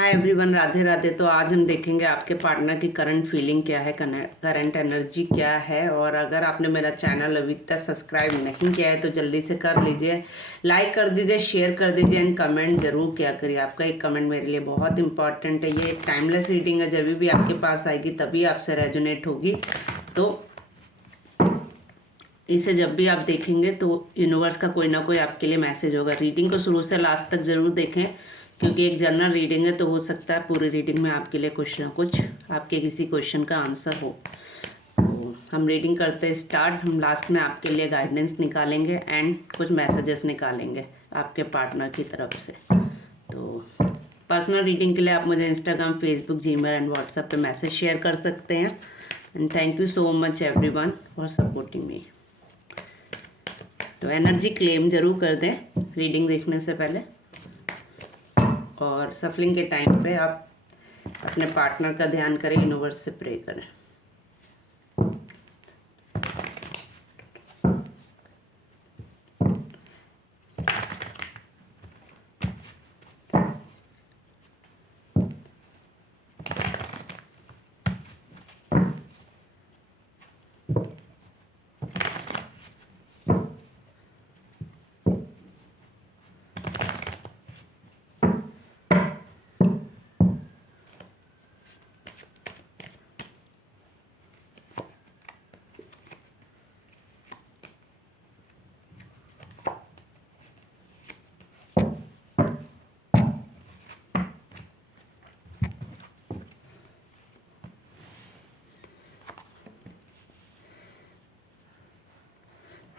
Hi everyone, Radhe Radhe. तो आज हम देखेंगे आपके पार्टनर की करंट फीलिंग क्या है, करंट एनर्जी क्या है। और अगर आपने मेरा चैनल अभी तक सब्सक्राइब नहीं किया है तो जल्दी से कर लीजिए, लाइक कर दीजिए, शेयर कर दीजिए एंड कमेंट जरूर किया करिए। आपका एक कमेंट मेरे लिए बहुत इंपॉर्टेंट है। ये एक टाइमलेस रीडिंग है, जब भी आपके पास आएगी तभी आपसे रेजोनेट होगी। तो इसे जब भी आप देखेंगे तो यूनिवर्स का कोई ना कोई आपके लिए मैसेज होगा। रीडिंग को शुरू से लास्ट तक ज़रूर देखें, क्योंकि एक जनरल रीडिंग है तो हो सकता है पूरी रीडिंग में आपके लिए कुछ ना कुछ आपके किसी क्वेश्चन का आंसर हो। तो हम रीडिंग करते हैं स्टार्ट। हम लास्ट में आपके लिए गाइडेंस निकालेंगे एंड कुछ मैसेजेस निकालेंगे आपके पार्टनर की तरफ से। तो पर्सनल रीडिंग के लिए आप मुझे Instagram, Facebook, Gmail and WhatsApp पे मैसेज शेयर कर सकते हैं। And thank you so much everyone for supporting me. तो एनर्जी क्लेम जरूर कर दें रीडिंग देखने से पहले, और सफलिंग के टाइम पे आप अपने पार्टनर का ध्यान करें, यूनिवर्स से प्रे करें।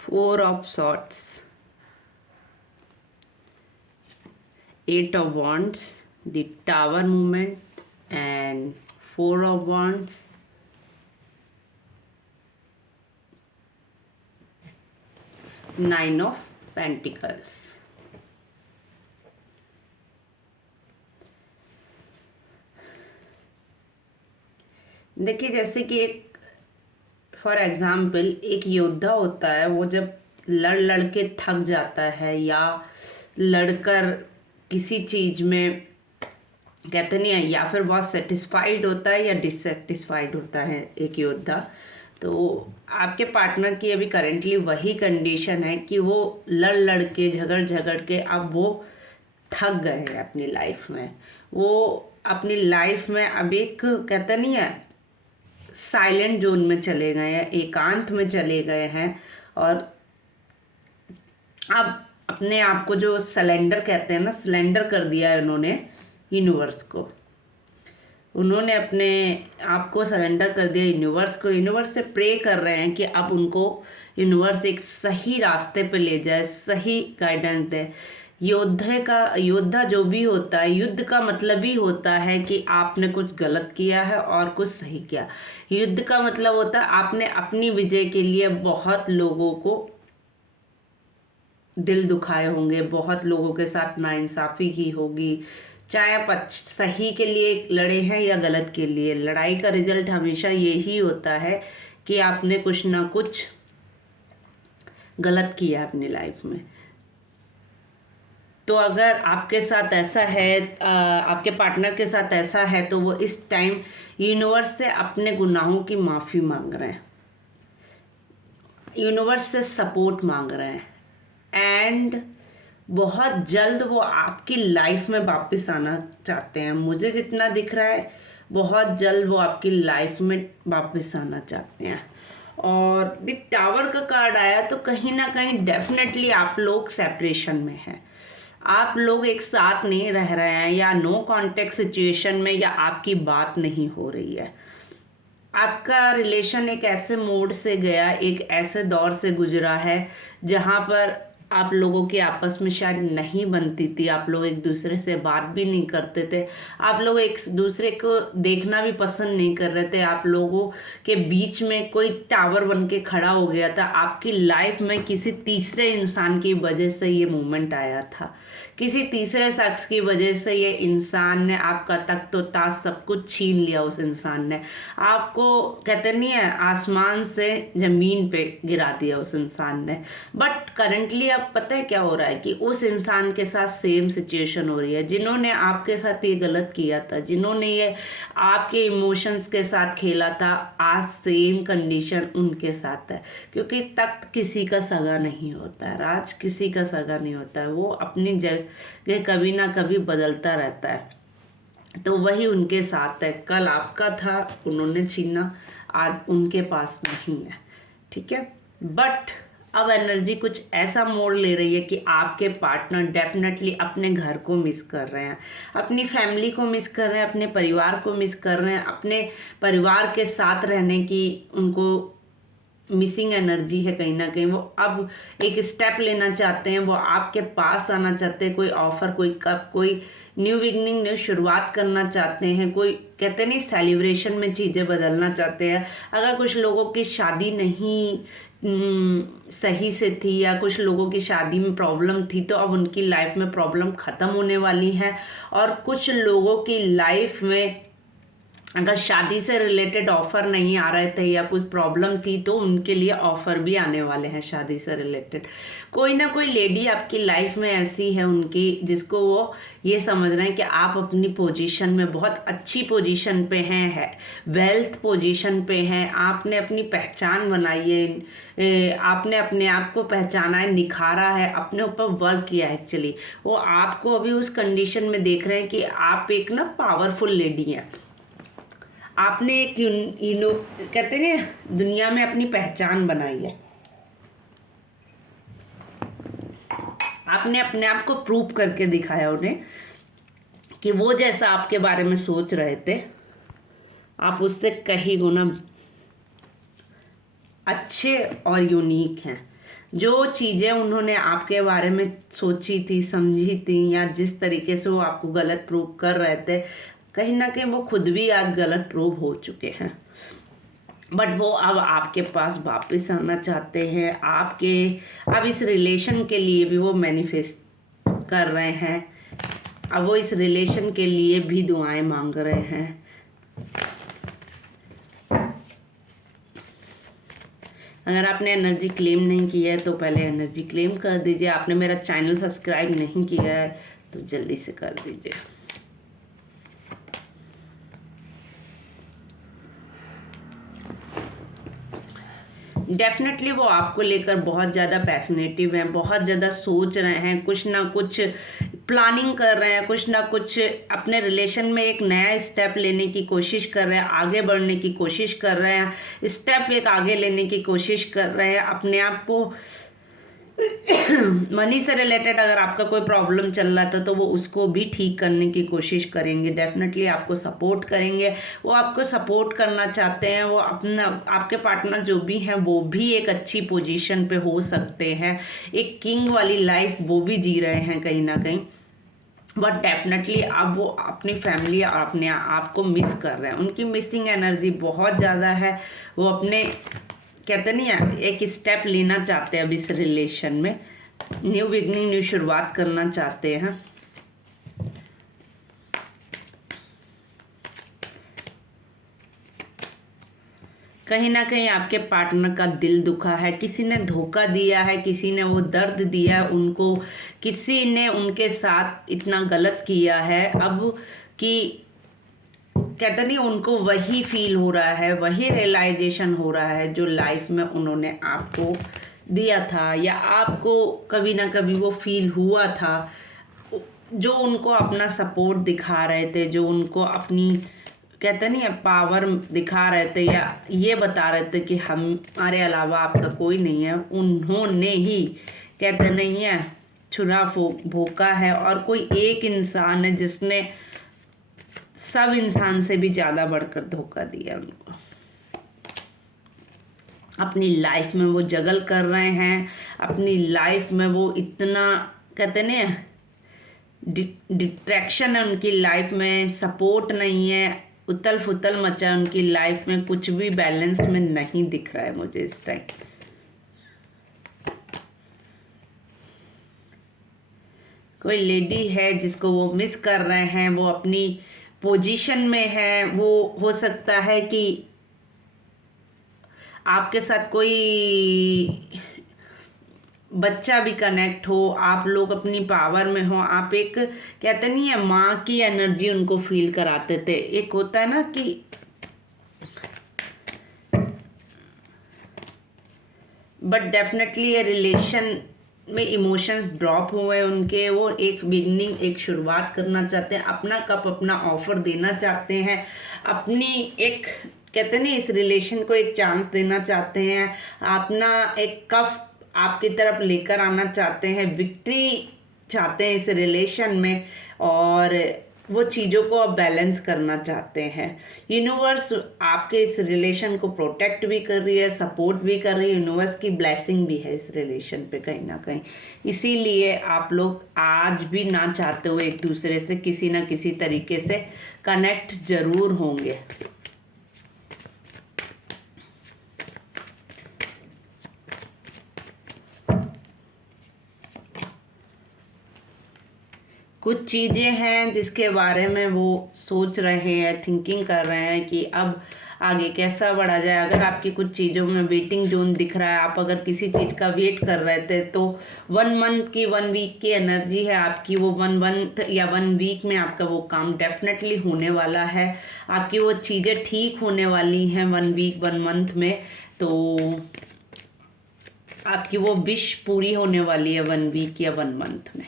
Four of Swords, Eight of Wands, the Tower movement, and Four of Wands, Nine of Pentacles. देखिए, जैसे कि एक फॉर एग्जाम्पल एक योद्धा होता है, वो जब लड़ के थक जाता है या लड़कर किसी चीज़ में कहते नहीं है, या फिर बहुत सेटिस्फाइड होता है या डिससेटिस्फाइड होता है एक योद्धा। तो आपके पार्टनर की अभी करेंटली वही कंडीशन है कि वो लड़ के झगड़ के अब वो थक गए हैं अपनी लाइफ में। वो अपनी लाइफ में अब एक कहते नहीं है साइलेंट जोन में चले गए हैं, एकांत में चले गए हैं, और अब अपने आप को जो सलेंडर कहते हैं ना, सलेंडर कर दिया है उन्होंने यूनिवर्स को। उन्होंने अपने आप को सरेंडर कर दिया यूनिवर्स को। यूनिवर्स से प्रे कर रहे हैं कि अब उनको यूनिवर्स एक सही रास्ते पे ले जाए, सही गाइडेंस दे। योद्धा जो भी होता है, युद्ध का मतलब ही होता है कि आपने कुछ गलत किया है और कुछ सही किया। युद्ध का मतलब होता है आपने अपनी विजय के लिए बहुत लोगों को दिल दुखाए होंगे, बहुत लोगों के साथ नाइंसाफ़ी की होगी, चाहे आप सही के लिए लड़े हैं या गलत के लिए। लड़ाई का रिजल्ट हमेशा यही होता है कि आपने कुछ ना कुछ गलत किया अपनी लाइफ में। तो अगर आपके साथ ऐसा है, आपके पार्टनर के साथ ऐसा है, तो वो इस टाइम यूनिवर्स से अपने गुनाहों की माफ़ी मांग रहे हैं, यूनिवर्स से सपोर्ट मांग रहे हैं, एंड बहुत जल्द वो आपकी लाइफ में वापस आना चाहते हैं। मुझे जितना दिख रहा है बहुत जल्द वो आपकी लाइफ में वापस आना चाहते हैं। और द टावर का कार्ड आया, तो कहीं ना कहीं डेफिनेटली आप लोग सेपरेशन में हैं, आप लोग एक साथ नहीं रह रहे हैं, या नो कॉन्टेक्ट सिचुएशन में, या आपकी बात नहीं हो रही है। आपका रिलेशन एक ऐसे मोड से गया, एक ऐसे दौर से गुजरा है जहाँ पर आप लोगों की आपस में शायद नहीं बनती थी, आप लोग एक दूसरे से बात भी नहीं करते थे, आप लोग एक दूसरे को देखना भी पसंद नहीं कर रहे थे। आप लोगों के बीच में कोई टावर बन के खड़ा हो गया था। आपकी लाइफ में किसी तीसरे इंसान की वजह से ये मूवमेंट आया था, किसी तीसरे शख्स की वजह से ये इंसान ने आपका तख्त और ताज सब कुछ छीन लिया। उस इंसान ने आपको कहते नहीं है आसमान से ज़मीन पे गिरा दिया उस इंसान ने। बट करंटली अब अब पता है क्या हो रहा है कि उस इंसान के साथ सेम सिचुएशन हो रही है, जिन्होंने आपके साथ ये गलत किया था, जिन्होंने ये आपके इमोशंस के साथ खेला था, आज सेम कंडीशन उनके साथ है। क्योंकि तख्त किसी का सगा नहीं होता है, राज किसी का सगा नहीं होता है, वो अपनी जगह कभी ना कभी बदलता रहता है। तो वही उनके साथ है, कल आपका था उन्होंने छीना, आज उनके पास नहीं है, ठीक है। बट अब एनर्जी कुछ ऐसा मोड़ ले रही है कि आपके पार्टनर डेफिनेटली अपने घर को मिस कर रहे हैं, अपनी फैमिली को मिस कर रहे हैं, अपने परिवार को मिस कर रहे हैं, अपने परिवार के साथ रहने की उनको मिसिंग एनर्जी है कहीं ना कहीं। वो अब एक स्टेप लेना चाहते हैं, वो आपके पास आना चाहते हैं, कोई ऑफर, कोई कप, कोई न्यू बिगनिंग, न्यू शुरुआत करना चाहते हैं, कोई कहते नहीं सेलिब्रेशन में चीज़ें बदलना चाहते हैं। अगर कुछ लोगों की शादी नहीं सही से थी या कुछ लोगों की शादी में प्रॉब्लम थी, तो अब उनकी लाइफ में प्रॉब्लम ख़त्म होने वाली है। और कुछ लोगों की लाइफ में अगर शादी से रिलेटेड ऑफर नहीं आ रहे थे या कुछ प्रॉब्लम थी, तो उनके लिए ऑफर भी आने वाले हैं शादी से रिलेटेड। कोई ना कोई लेडी आपकी लाइफ में ऐसी है उनकी, जिसको वो ये समझ रहे हैं कि आप अपनी पोजीशन में बहुत अच्छी पोजीशन पे हैं, वेल्थ पोजीशन पे हैं, आपने अपनी पहचान बनाई है, आपने अपने आप को पहचाना है, निखारा है, अपने ऊपर वर्क किया है। एक्चुअली वो आपको अभी उस कंडीशन में देख रहे हैं कि आप एक ना पावरफुल लेडी हैं। आपने एक कहते हैं दुनिया में अपनी पहचान बनाई है, आपने अपने आप को प्रूव करके दिखाया उन्हें कि वो जैसा आपके बारे में सोच रहे थे, आप उससे कहीं गुना अच्छे और यूनिक हैं। जो चीज़ें उन्होंने आपके बारे में सोची थी, समझी थी, या जिस तरीके से वो आपको गलत प्रूव कर रहे थे, कहीं ना कहीं वो खुद भी आज गलत प्रूव हो चुके हैं। बट वो अब आपके पास वापस आना चाहते हैं, आपके अब इस रिलेशन के लिए भी वो मैनिफेस्ट कर रहे हैं, अब वो इस रिलेशन के लिए भी दुआएं मांग रहे हैं। अगर आपने एनर्जी क्लेम नहीं किया है तो पहले एनर्जी क्लेम कर दीजिए। आपने मेरा चैनल सब्सक्राइब नहीं किया है तो जल्दी से कर दीजिए। डेफिनेटली वो आपको लेकर बहुत ज़्यादा पैशनेटिव हैं, बहुत ज़्यादा सोच रहे हैं, कुछ ना कुछ प्लानिंग कर रहे हैं, कुछ ना कुछ अपने रिलेशन में एक नया स्टेप लेने की कोशिश कर रहे हैं, आगे बढ़ने की कोशिश कर रहे हैं, स्टेप एक आगे लेने की कोशिश कर रहे हैं। अपने आप को मनी से रिलेटेड अगर आपका कोई प्रॉब्लम चल रहा था तो वो उसको भी ठीक करने की कोशिश करेंगे, डेफिनेटली आपको सपोर्ट करेंगे। वो आपको सपोर्ट करना चाहते हैं, वो अपना आपके पार्टनर जो भी हैं वो भी एक अच्छी पोजीशन पे हो सकते हैं, एक किंग वाली लाइफ वो भी जी रहे हैं कहीं ना कहीं। बट डेफिनेटली अब वो अपनी फैमिली और अपने आप को मिस कर रहे हैं, उनकी मिसिंग एनर्जी बहुत ज़्यादा है। वो अपने कहते नहीं है एक स्टेप लेना चाहते हैं अब इस रिलेशन में, न्यू बिगनिंग, न्यू शुरुआत करना चाहते हैं। कहीं ना कहीं आपके पार्टनर का दिल दुखा है, किसी ने धोखा दिया है, किसी ने वो दर्द दिया है उनको, किसी ने उनके साथ इतना गलत किया है अब कि कहते नहीं उनको वही फील हो रहा है, वही रियलाइजेशन हो रहा है जो लाइफ में उन्होंने आपको दिया था, या आपको कभी ना कभी वो फील हुआ था। जो उनको अपना सपोर्ट दिखा रहे थे, जो उनको अपनी कहते नहीं है पावर दिखा रहे थे, या ये बता रहे थे कि हमारे अलावा आपका कोई नहीं है, उन्होंने ही कहते नहीं है छुरा भोंका है। और कोई एक इंसान है जिसने सब इंसान से भी ज़्यादा बढ़कर धोखा दिया उनको। अपनी लाइफ में वो जगल कर रहे हैं, अपनी लाइफ में वो इतना कहते नहीं डिट्रैक्शन है उनकी लाइफ में, सपोर्ट नहीं है, उतल फुतल मचा है उनकी लाइफ में, कुछ भी बैलेंस में नहीं दिख रहा है मुझे इस टाइम। कोई लेडी है जिसको वो मिस कर रहे हैं, वो अपनी पोजीशन में है, वो हो सकता है कि आपके साथ कोई बच्चा भी कनेक्ट हो, आप लोग अपनी पावर में हो, आप एक कहते नहीं है माँ की एनर्जी उनको फील कराते थे। एक होता है ना कि बट डेफिनेटली ये रिलेशन में इमोशंस ड्रॉप हुए हैं उनके, वो एक बिगनिंग एक शुरुआत करना चाहते हैं, अपना कप अपना ऑफर देना चाहते हैं, अपनी एक कहते हैं ना इस रिलेशन को एक चांस देना चाहते हैं, अपना एक कप आपकी तरफ लेकर आना चाहते हैं, विक्ट्री चाहते हैं इस रिलेशन में, और वो चीज़ों को अब बैलेंस करना चाहते हैं। यूनिवर्स आपके इस रिलेशन को प्रोटेक्ट भी कर रही है, सपोर्ट भी कर रही है, यूनिवर्स की ब्लेसिंग भी है इस रिलेशन पे कहीं ना कहीं। इसीलिए आप लोग आज भी ना चाहते हुए एक दूसरे से किसी ना किसी तरीके से कनेक्ट जरूर होंगे। कुछ चीज़ें हैं जिसके बारे में वो सोच रहे हैं, थिंकिंग कर रहे हैं कि अब आगे कैसा बढ़ा जाए। अगर आपकी कुछ चीज़ों में वेटिंग जोन दिख रहा है, आप अगर किसी चीज़ का वेट कर रहे थे, तो 1 मंथ की 1 वीक की एनर्जी है आपकी, वो 1 मंथ या 1 वीक में आपका वो काम डेफिनेटली होने वाला है, आपकी वो चीज़ें ठीक होने वाली हैं 1 वीक 1 मंथ में। तो आपकी वो विश पूरी होने वाली है 1 वीक या 1 मंथ में।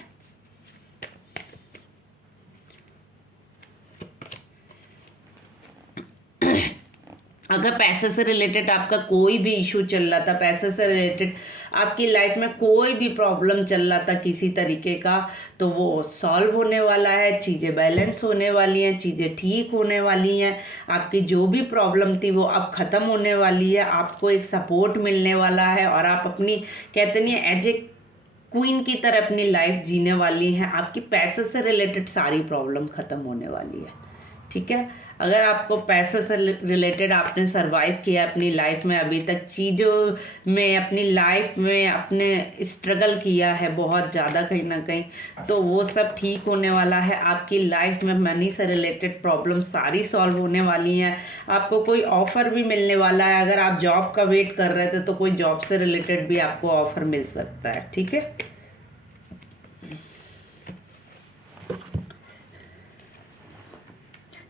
अगर पैसे से रिलेटेड आपका कोई भी इशू चल रहा था, पैसे से रिलेटेड आपकी लाइफ में कोई भी प्रॉब्लम चल रहा था किसी तरीके का, तो वो सॉल्व होने वाला है, चीज़ें बैलेंस होने वाली हैं, चीज़ें ठीक होने वाली हैं। आपकी जो भी प्रॉब्लम थी वो अब ख़त्म होने वाली है, आपको एक सपोर्ट मिलने वाला है, और आप अपनी कहते नहीं एज ए क्वीन की तरह अपनी लाइफ जीने वाली हैं। आपकी पैसे से रिलेटेड सारी प्रॉब्लम ख़त्म होने वाली है, ठीक है। अगर आपको पैसे से रिलेटेड आपने सरवाइव किया अपनी लाइफ में, अभी तक चीज़ों में अपनी लाइफ में अपने स्ट्रगल किया है बहुत ज़्यादा कहीं ना कहीं, तो वो सब ठीक होने वाला है। आपकी लाइफ में मनी से रिलेटेड प्रॉब्लम सारी सॉल्व होने वाली हैं। आपको कोई ऑफ़र भी मिलने वाला है, अगर आप जॉब का वेट कर रहे थे तो कोई जॉब से रिलेटेड भी आपको ऑफ़र मिल सकता है, ठीक है।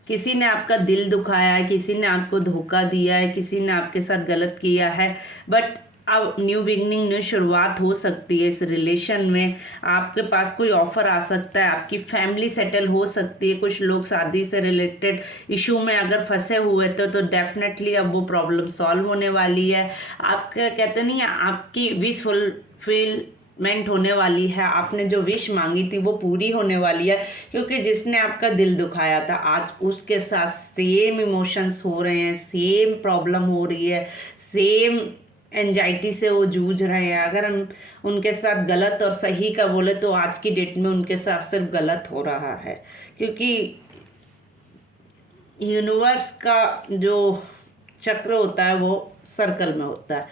किसी ने आपका दिल दुखाया है, किसी ने आपको धोखा दिया है, किसी ने आपके साथ गलत किया है, बट अब न्यू बिगनिंग न्यू शुरुआत हो सकती है इस रिलेशन में। आपके पास कोई ऑफर आ सकता है, आपकी फैमिली सेटल हो सकती है। कुछ लोग शादी से रिलेटेड इशू में अगर फंसे हुए थे तो डेफिनेटली अब वो प्रॉब्लम सॉल्व होने वाली है। आपका कहते नहीं है आपकी विश फुलफिलमेंट होने वाली है, आपने जो विश मांगी थी वो पूरी होने वाली है, क्योंकि जिसने आपका दिल दुखाया था आज उसके साथ सेम इमोशंस हो रहे हैं, सेम प्रॉब्लम हो रही है, सेम एंजाइटी से वो जूझ रहे हैं। अगर हम उनके साथ गलत और सही का बोले तो आज की डेट में उनके साथ सिर्फ गलत हो रहा है, क्योंकि यूनिवर्स का जो चक्र होता है वो सर्कल में होता है,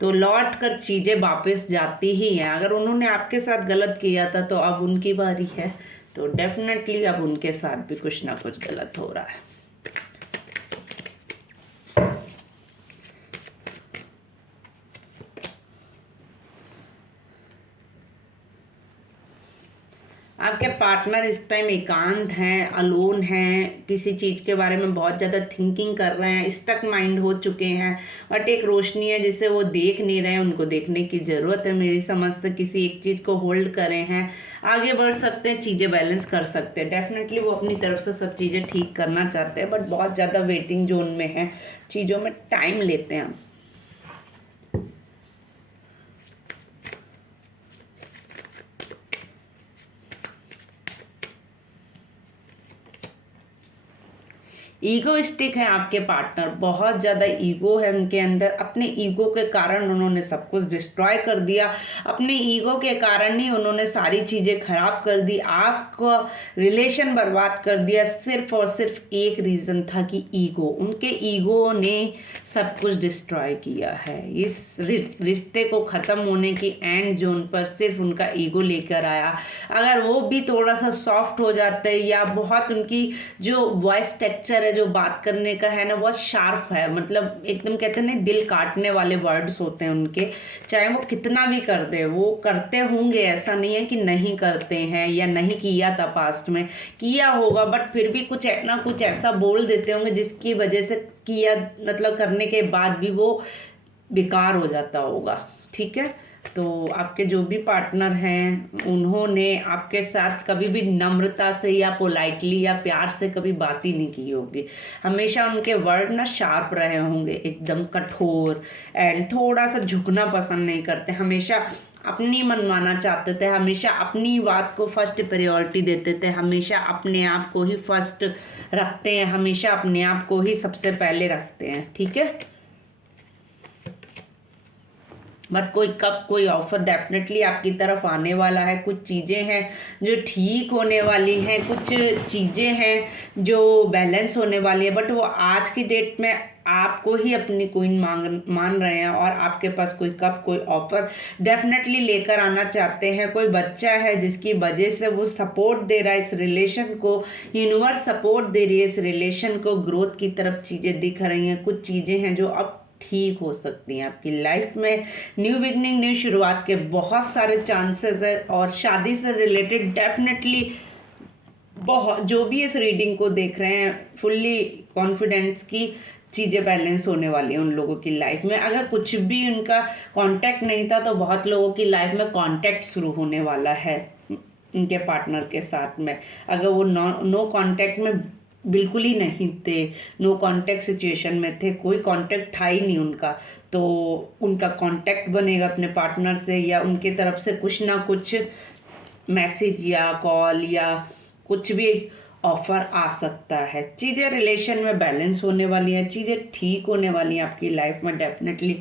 तो लौट कर चीज़ें वापस जाती ही हैं। अगर उन्होंने आपके साथ गलत किया था तो अब उनकी बारी है, तो डेफिनेटली अब उनके साथ भी कुछ ना कुछ गलत हो रहा है। आपके पार्टनर इस टाइम एकांत हैं, अलोन हैं, किसी चीज़ के बारे में बहुत ज़्यादा थिंकिंग कर रहे हैं, स्टक माइंड हो चुके हैं, बट एक रोशनी है जिसे वो देख नहीं रहे हैं, उनको देखने की ज़रूरत है। मेरी समझ से किसी एक चीज़ को होल्ड करें हैं, आगे बढ़ सकते हैं, चीज़ें बैलेंस कर सकते हैं। डेफिनेटली वो अपनी तरफ से सब चीज़ें ठीक करना चाहते हैं, बट बहुत ज़्यादा वेटिंग जोन में है, चीज़ों में टाइम लेते हैं हम। ईगोइस्टिक है आपके पार्टनर, बहुत ज़्यादा ईगो है उनके अंदर। अपने ईगो के कारण उन्होंने सब कुछ डिस्ट्रॉय कर दिया, अपने ईगो के कारण ही उन्होंने सारी चीज़ें खराब कर दी, आपका रिलेशन बर्बाद कर दिया। सिर्फ और सिर्फ एक रीज़न था कि ईगो, उनके ईगो ने सब कुछ डिस्ट्रॉय किया है। इस रिश्ते को ख़त्म होने की एंड जोन पर सिर्फ उनका ईगो लेकर आया। अगर वो भी थोड़ा सा सॉफ्ट हो जाते या बहुत उनकी जो वॉइस टेक्चर है, जो बात करने का है ना बहुत शार्प है, मतलब एकदम कहते हैं ना दिल काटने वाले वर्ड्स होते हैं उनके। चाहे वो कितना भी कर दे, वो करते होंगे, ऐसा नहीं है कि नहीं करते हैं या नहीं किया था, पास्ट में किया होगा, बट फिर भी कुछ ना कुछ ऐसा बोल देते होंगे जिसकी वजह से किया मतलब करने के बाद भी वो बेकार हो जाता होगा। ठीक है, तो आपके जो भी पार्टनर हैं उन्होंने आपके साथ कभी भी नम्रता से या पोलाइटली या प्यार से कभी बात ही नहीं की होगी। हमेशा उनके वर्ड ना शार्प रहे होंगे, एकदम कठोर, एंड थोड़ा सा झुकना पसंद नहीं करते, हमेशा अपनी मनमाना चाहते थे, हमेशा अपनी बात को फर्स्ट प्रायोरिटी देते थे, हमेशा अपने आप को ही फर्स्ट रखते हैं, हमेशा अपने आप को ही सबसे पहले रखते हैं। ठीक है, बट कोई ऑफर डेफिनेटली आपकी तरफ आने वाला है। कुछ चीज़ें हैं जो ठीक होने वाली हैं, कुछ चीज़ें हैं जो बैलेंस होने वाली है, बट वो आज की डेट में आपको ही अपनी क्वीन मान रहे हैं, और आपके पास कोई ऑफर डेफिनेटली लेकर आना चाहते हैं। कोई बच्चा है जिसकी वजह से वो सपोर्ट दे रहा है इस रिलेशन को, यूनिवर्स सपोर्ट दे रही है इस रिलेशन को, ग्रोथ की तरफ चीज़ें दिख रही हैं। कुछ चीज़ें हैं जो अब ठीक हो सकती हैं आपकी लाइफ में। न्यू बिगनिंग, न्यू शुरुआत के बहुत सारे चांसेस है, और शादी से रिलेटेड डेफिनेटली बहुत, जो भी इस रीडिंग को देख रहे हैं फुल्ली कॉन्फिडेंस की चीज़ें बैलेंस होने वाली हैं उन लोगों की लाइफ में। अगर कुछ भी उनका कांटेक्ट नहीं था तो बहुत लोगों की लाइफ में कांटेक्ट शुरू होने वाला है इनके पार्टनर के साथ में। अगर वो नो कांटेक्ट में बिल्कुल ही नहीं थे, नो कांटेक्ट सिचुएशन में थे, कोई कांटेक्ट था ही नहीं उनका, तो उनका कांटेक्ट बनेगा अपने पार्टनर से, या उनके तरफ से कुछ ना कुछ मैसेज या कॉल या कुछ भी ऑफर आ सकता है। चीज़ें रिलेशन में बैलेंस होने वाली हैं, चीज़ें ठीक होने वाली हैं आपकी लाइफ में डेफिनेटली।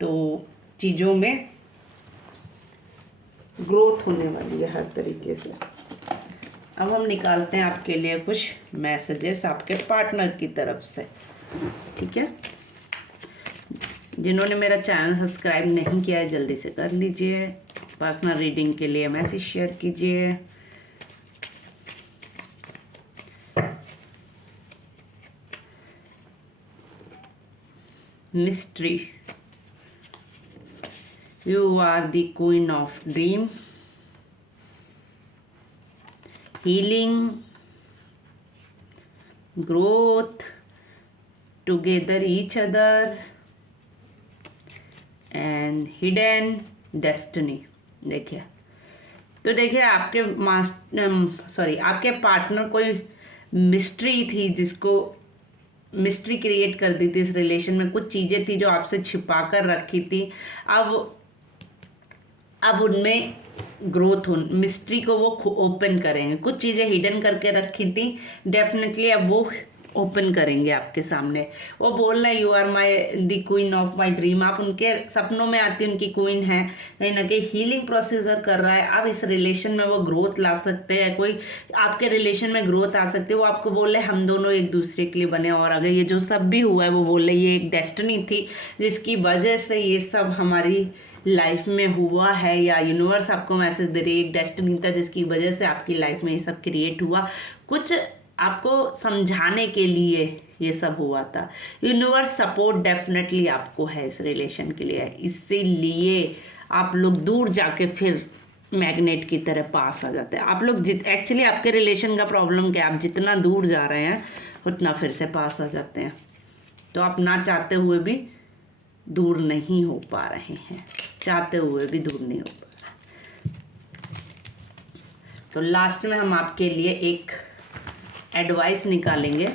तो चीज़ों में ग्रोथ होने वाली है हर तरीके से। अब हम निकालते हैं आपके लिए कुछ मैसेजेस आपके पार्टनर की तरफ से। ठीक है, जिन्होंने मेरा चैनल सब्सक्राइब नहीं किया है जल्दी से कर लीजिए। पर्सनल रीडिंग के लिए मैसेज शेयर कीजिए। Mystery, you are the queen of dream, healing, growth, together each other, and hidden destiny। देखिए, तो देखिए आपके आपके पार्टनर कोई मिस्ट्री थी, जिसको मिस्ट्री क्रिएट कर दी थी इस रिलेशन में। कुछ चीज़ें थी जो आपसे छिपा कर रखी थी, अब उनमें ग्रोथ हो, मिस्ट्री को वो ओपन करेंगे। कुछ चीज़ें हिडन करके रखी थी, डेफिनेटली अब वो ओपन करेंगे आपके सामने। वो बोल रहे you are my the queen of my dream, आप उनके सपनों में आती उनकी क्वीन है, कहीं ना कहीं हीलिंग प्रोसीजर कर रहा है। अब इस रिलेशन में वो ग्रोथ ला सकते हैं, कोई आपके रिलेशन में ग्रोथ आ सकती है। वो आपको बोल रहे हम दोनों एक दूसरे के लिए बने, और अगर ये जो सब भी हुआ है वो बोल रहे ये एक डेस्टिनी थी जिसकी वजह से ये सब हमारी लाइफ में हुआ है, या यूनिवर्स आपको मैसेज दे रही है एक डेस्टिनी था जिसकी वजह से आपकी लाइफ में ये सब क्रिएट हुआ, कुछ आपको समझाने के लिए ये सब हुआ था। यूनिवर्स सपोर्ट डेफिनेटली आपको है इस रिलेशन के लिए, इसीलिए आप लोग दूर जाके फिर मैग्नेट की तरह पास आ जाते हैं। आप लोग एक्चुअली आपके रिलेशन का प्रॉब्लम क्या है, आप जितना दूर जा रहे हैं उतना फिर से पास आ जाते हैं। तो आप ना चाहते हुए भी दूर नहीं हो पा रहे हैं, चाहते हुए भी दूर नहीं हो पा रहे। तो लास्ट में हम आपके लिए एक एडवाइस निकालेंगे।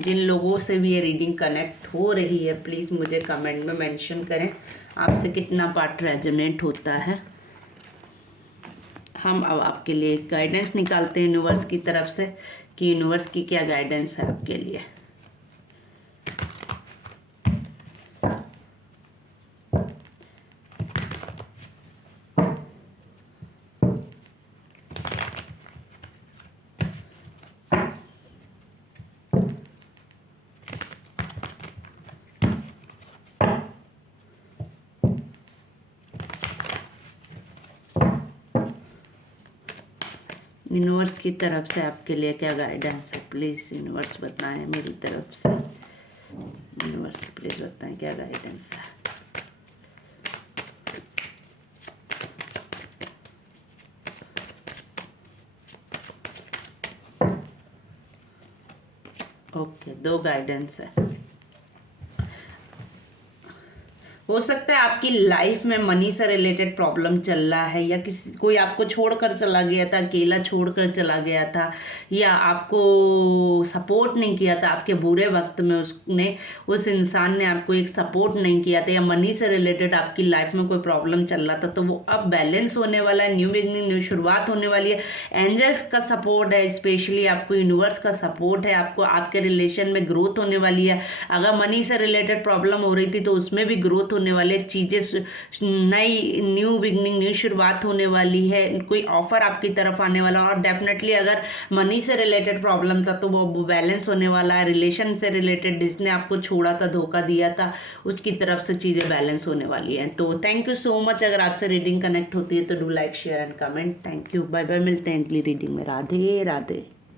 जिन लोगों से भी ये रीडिंग कनेक्ट हो रही है प्लीज़ मुझे कमेंट में मेंशन करें आपसे कितना पार्ट रेजोनेट होता है। हम अब आपके लिए गाइडेंस निकालते हैं यूनिवर्स की तरफ से कि यूनिवर्स की क्या गाइडेंस है आपके लिए। यूनिवर्स की तरफ से आपके लिए क्या गाइडेंस है, प्लीज़ यूनिवर्स बताएं मेरी तरफ से। यूनिवर्स प्लीज़ बताएं क्या गाइडेंस है। ओके, 2 गाइडेंस है। हो सकता है आपकी लाइफ में मनी से रिलेटेड प्रॉब्लम चल रहा है, या किसी कोई आपको छोड़कर चला गया था, अकेला छोड़कर चला गया था, या आपको सपोर्ट नहीं किया था आपके बुरे वक्त में, उस इंसान ने आपको एक सपोर्ट नहीं किया था, या मनी से रिलेटेड आपकी लाइफ में कोई प्रॉब्लम चल रहा था, तो वो अब बैलेंस होने वाला है। न्यू बिगनिंग, न्यू शुरुआत होने वाली है। एंजल्स का सपोर्ट है, स्पेशली आपको यूनिवर्स का सपोर्ट है। आपको आपके रिलेशन में ग्रोथ होने वाली है। अगर मनी से रिलेटेड प्रॉब्लम हो रही थी तो उसमें भी ग्रोथ होने वाले, चीज़ें नई, न्यू बिगनिंग, न्यू शुरुआत होने वाली है। कोई ऑफर आपकी तरफ आने वाला, और डेफिनेटली अगर मनी से रिलेटेड प्रॉब्लम था तो वो बैलेंस होने वाला है। रिलेशन से रिलेटेड जिसने आपको छोड़ा था, धोखा दिया था, उसकी तरफ से चीज़ें बैलेंस होने वाली हैं। तो थैंक यू सो मच। अगर आपसे रीडिंग कनेक्ट होती है तो do like, share and comment. Thank you, bye bye. मिलते हैं अगली रीडिंग में। राधे राधे।